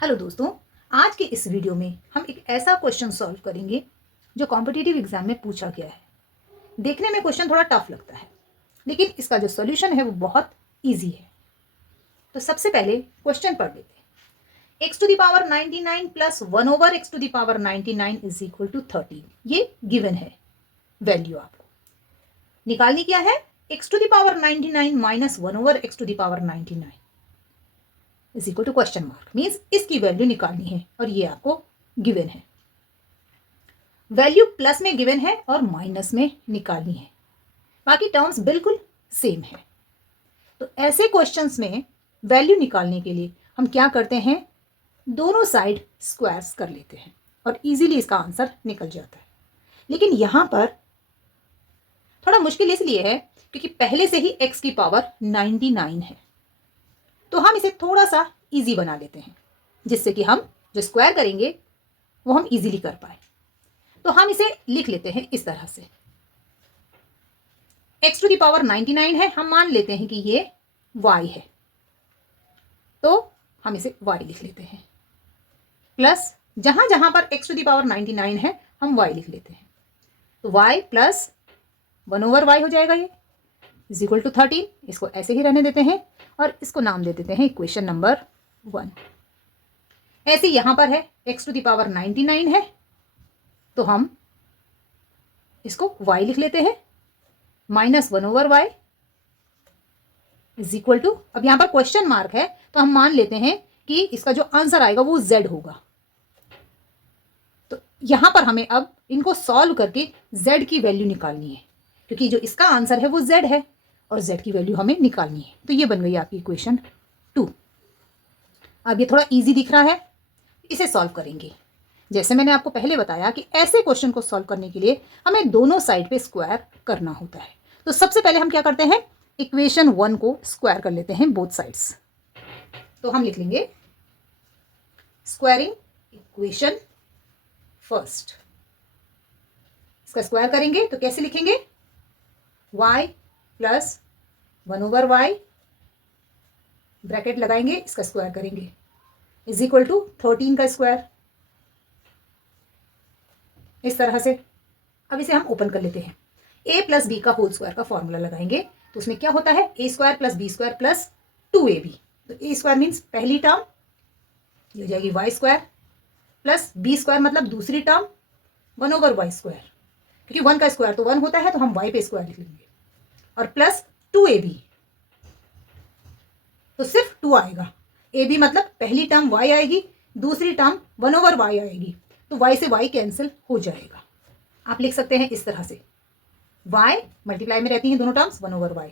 Hello दोस्तों, आज के इस वीडियो में हम एक ऐसा क्वेश्चन सॉल्व करेंगे जो कॉम्पिटिटिव एग्जाम में पूछा गया है। देखने में क्वेश्चन थोड़ा टफ लगता है, लेकिन इसका जो सॉल्यूशन है वो बहुत इजी है। तो सबसे पहले क्वेश्चन पढ़ लेते हैं। x to the power 99 plus 1 over x to the power 99 is equal to 13। ये गिवन है। वैल्यू आपको निकालनी क्या है? x to the power 99 minus 1 over x to the power 99 is equal to question mark, means इसकी value निकालनी है और ये आपको गिवन है। वैल्यू प्लस में गिवन है और माइनस में निकालनी है। बाकी टर्म्स बिल्कुल सेम है। तो ऐसे क्वेश्चंस में वैल्यू निकालने के लिए हम क्या करते हैं? दोनों साइड स्क्वायर्स कर लेते हैं और इजीली इसका आंसर निकल जाता है। लेकिन यहां पर थोड़ा मुश्किल इसलिए है क्योंकि पहले से ही x की पावर 99 है, तो हम इसे थोड़ा सा इजी बना लेते हैं जिससे कि हम जो स्क्वायर करेंगे वो हम इजीली कर पाए। तो हम इसे लिख लेते हैं इस तरह से। x टू द पावर 99 है, हम मान लेते हैं कि ये y है, तो हम इसे y लिख लेते हैं। प्लस जहां जहां पर x टू द पावर 99 है हम y लिख लेते हैं, तो y प्लस 1 ओवर y हो जाएगा। ये इज इक्वल टू 13। इसको ऐसे ही रहने देते हैं और इसको नाम दे देते हैं इक्वेशन नंबर 1। ऐसे यहां पर है x टू द पावर 99 है, तो हम इसको y लिख लेते हैं minus 1 over y is equal to, अब यहां पर क्वेश्चन मार्क है तो हम मान लेते हैं कि इसका जो आंसर आएगा वो z होगा। तो यहां पर हमें अब इनको सॉल्व करके z की वैल्यू निकालनी है, क्योंकि जो इसका आंसर है वो z है और z की वैल्यू हमें निकालनी है। तो ये बन गई आपकी इक्वेशन 2। अब ये थोड़ा इजी दिख रहा है, इसे सॉल्व करेंगे। जैसे मैंने आपको पहले बताया कि ऐसे क्वेश्चन को सॉल्व करने के लिए हमें दोनों साइड पे स्क्वायर करना होता है। तो सबसे पहले हम क्या करते हैं? इक्वेशन 1 को स्क्वायर कर लेते हैं बोथ साइड्स। तो हम लिख लेंगे स्क्वायरिंग इक्वेशन फर्स्ट। इसका स्क्वायर करेंगे तो कैसे लिखेंगे? y plus 1 over y, bracket लगाएंगे, इसका स्क्वायर करेंगे, इज इक्वल टू 13 का स्क्वायर, इस तरह से। अब इसे हम ओपन कर लेते हैं। a प्लस बी का होल स्क्वायर का फॉर्मूला लगाएंगे, तो उसमें क्या होता है? a square plus B square plus 2ab। तो a स्क्वायर मीन्स पहली टर्म, ये हो जाएगी y square, plus b square मतलब दूसरी टर्म 1 ओवर y स्क्वायर, क्योंकि 1 का स्क्वायर तो 1 होता है, तो हम y पे स्क्वायर लिख लेंगे, और प्लस 2ab, तो सिर्फ 2 आएगा। ab मतलब पहली टर्म y आएगी, दूसरी टर्म 1 ओवर y आएगी, तो y से y कैंसिल हो जाएगा। आप लिख सकते हैं इस तरह से, y मल्टीप्लाई में रहती हैं दोनों टर्म्स 1 ओवर y,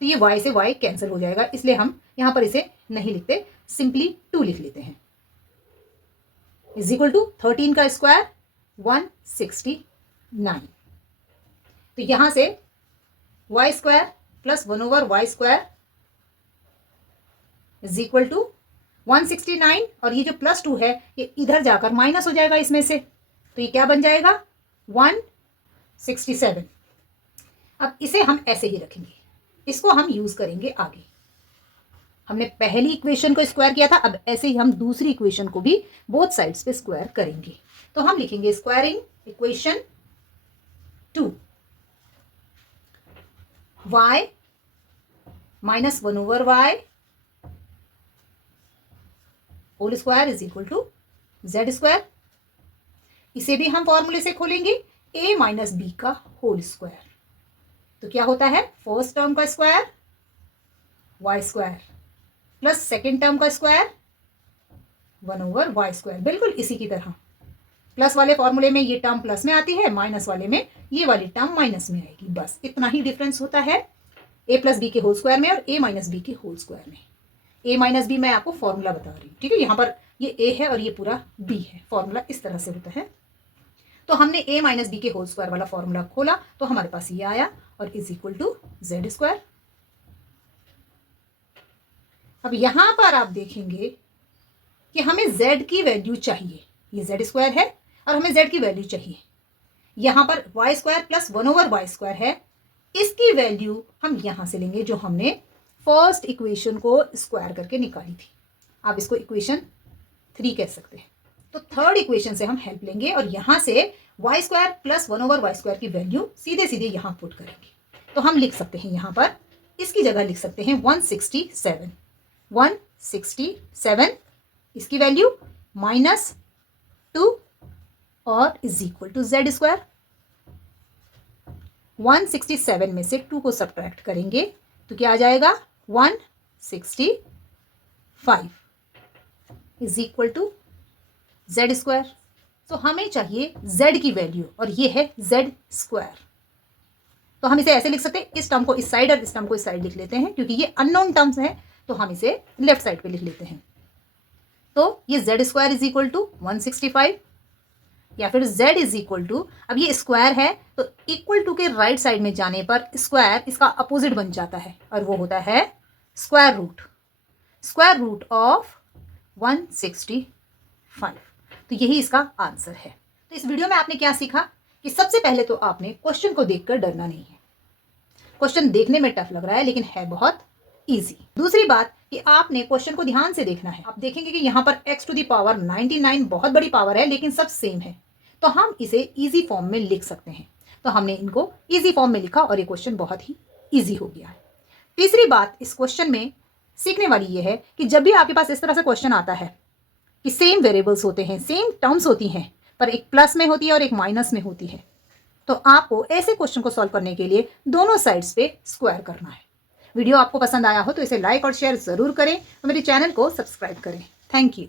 तो ये y से y कैंसिल हो जाएगा, इसलिए हम यहां पर इसे नहीं लिखते, सिंपली 2 लिख लेते हैं। इज इक्वल टू 13 का स्क्वायर 169। तो यहां से y square plus 1 over y square is equal to 169, और ये जो प्लस 2 है ये इधर जाकर माइनस हो जाएगा इसमें से, तो ये क्या बन जाएगा? 167। अब इसे हम ऐसे ही रखेंगे, इसको हम यूज करेंगे आगे। हमने पहली इक्वेशन को स्क्वायर किया था, अब ऐसे ही हम दूसरी इक्वेशन को भी बोथ साइड्स पे स्क्वायर करेंगे। तो हम लिखेंगे squaring equation 2, y minus 1 over y whole square is equal to z square. इसे भी हम फॉर्मूले से खोलेंगे, a माइनस बी का होल स्क्वायर। तो क्या होता है? फर्स्ट टर्म का square y square plus second term का स्क्वायर 1 ओवर y स्क्वायर, बिल्कुल इसी की तरह। प्लस वाले फॉर्मूले में ये टर्म प्लस में आती है, माइनस वाले में ये वाली टर्म माइनस में आएगी, बस इतना ही डिफरेंस होता है a प्लस बी के होल स्क्वायर में और a माइनस बी के होल स्क्वायर में। a माइनस बी मैं आपको फॉर्मूला बता रही हूँ, ठीक है? यहाँ पर ये a है और ये पूरा b है, फॉर्मूला इस तरह से होता है। तो हमने a माइनस बी के होल स्क्वायर वाला फॉर्मूला खोला तो हमारे पास ये आया, और is equal to z square. अब यहां पर आप देखेंगे कि हमें z की वैल्यू चाहिए, ये z स्क्वायर है और हमें z की वैल्यू चाहिए। यहां पर y square plus 1 over y square है, इसकी वैल्यू हम यहां से लेंगे जो हमने फर्स्ट इक्वेशन को स्क्वायर करके निकाली थी। आप इसको इक्वेशन 3 कह सकते हैं। तो थर्ड इक्वेशन से हम हेल्प लेंगे और यहाँ से वाई स्क्वायर प्लस 1/y² की वैल्यू सीधे सीधे यहाँ पुट करेंगे। तो हम लिख सकते हैं यहाँ पर, इसकी जगह लिख सकते हैं 167 इसकी वैल्यू -2 और इज इक्वल टू z²। 167 में से 2 को सब्ट्रैक्ट करेंगे तो क्या आ जाएगा 165 इज इक्वल टू z²। तो हमें चाहिए z की वैल्यू और ये है z²। तो हम इसे ऐसे लिख सकते हैं, इस टर्म को इस साइड और इस टर्म को इस साइड लिख लेते हैं, क्योंकि ये अननोन टर्म्स हैं तो हम इसे लेफ्ट साइड पे लिख लेते हैं। तो ये z² इज इक्वल टू 165 या फिर z इज इक्वल टू, अब ये स्क्वायर है तो इक्वल टू के राइट साइड में जाने पर स्क्वायर इसका अपोजिट बन जाता है और वो होता है स्क्वायर रूट ऑफ 165। तो यही इसका आंसर है। तो इस वीडियो में आपने क्या सीखा कि सबसे पहले तो आपने क्वेश्चन को देखकर डरना नहीं है। क्वेश्चन देखने में टफ लग रहा है लेकिन है बहुत इजी। दूसरी बात कि आपने क्वेश्चन को ध्यान से देखना है। आप देखेंगे कि यहाँ पर x⁴ 99 बहुत बड़ी पावर है लेकिन सब सेम है, तो हम इसे इजी फॉर्म में लिख सकते हैं। तो हमने इनको इजी फॉर्म में लिखा और ये क्वेश्चन बहुत ही इजी हो गया है। तीसरी बात इस क्वेश्चन में सीखने वाली ये है कि जब भी आपके पास इस तरह से क्वेश्चन आता है कि सेम वेरिएबल्स होते हैं, सेम टर्म्स होती हैं, पर एक प्लस में होती है और एक माइनस में होती है, तो आपको ऐसे क्वेश्चन को सॉल्व करने के लिए दोनों साइड्स पे स्क्वायर करना है। वीडियो आपको पसंद आया हो तो इसे लाइक और शेयर ज़रूर करें और मेरे चैनल को सब्सक्राइब करें। Thank you.